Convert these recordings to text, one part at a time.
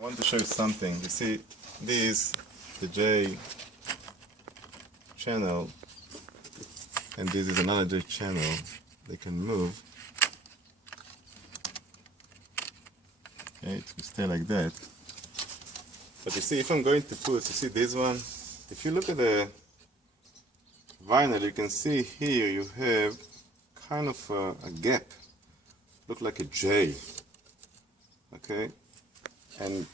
I want to show you something. You see, this the J channel, and this is another J channel. They can move. Okay, it will stay like that. But you see, if I'm going to put, you see this one, if you look at the vinyl, you can see here you have kind of a gap, look like a J. Okay, and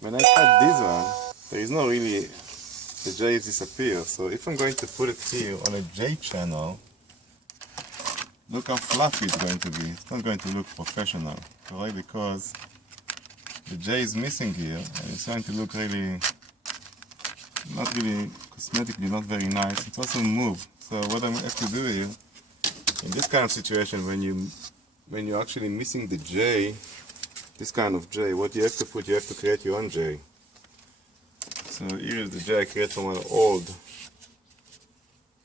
when I cut this one, there is no really, the J disappear. So if I'm going to put it here on a J channel, look how fluffy it's going to be. It's not going to look professional, right? Because the J is missing here, and it's going to look really, not really cosmetically, not very nice. It's also move. So what I have to do here, in this kind of situation, when you're actually missing the J, this kind of J, what you have to put, you have to create your own J. So here is the J I create from an old,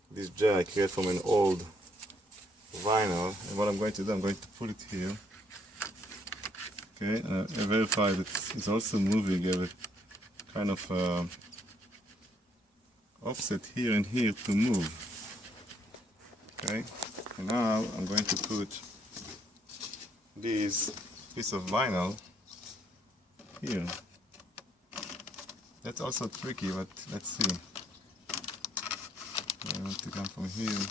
this J I create from an old vinyl, and what I'm going to do, I'm going to put it here. Okay, and I verify that it's also moving. You have a kind of offset here and here to move. Okay, and now I'm going to put this piece of vinyl here. That's also tricky, but let's see. I want to come from here.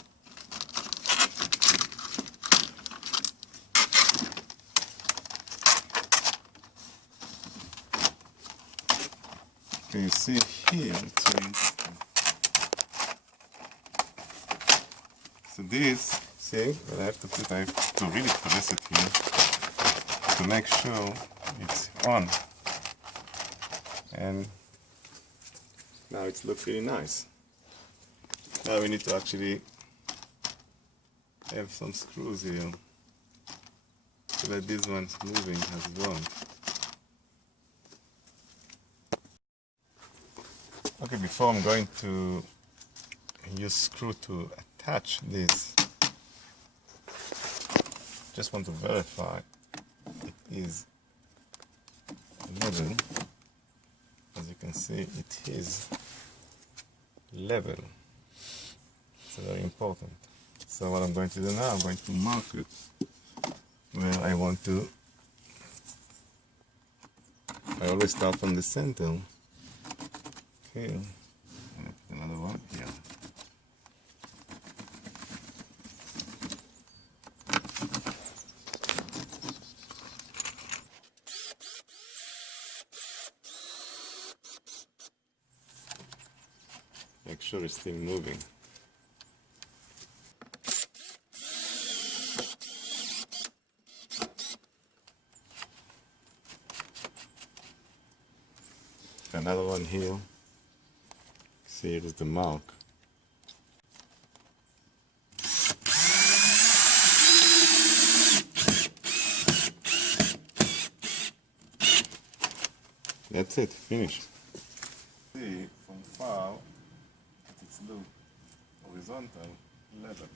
Okay, you see here, it's very interesting. So this, see, what I have to put, I have to really press it here to make sure it's on. And now it looks really nice. Now we need to actually have some screws here so that this one's moving as well. Okay, before I'm going to use screw to attach this, just want to verify it is level. As you can see, it is level. It's very important. So what I'm going to do now, I'm going to mark it where I want to. I always start from the center. Okay, and put another one here. Make sure it's still moving. Another one here. See, it is the mark. That's it, finished. See, from far, it looks horizontal level.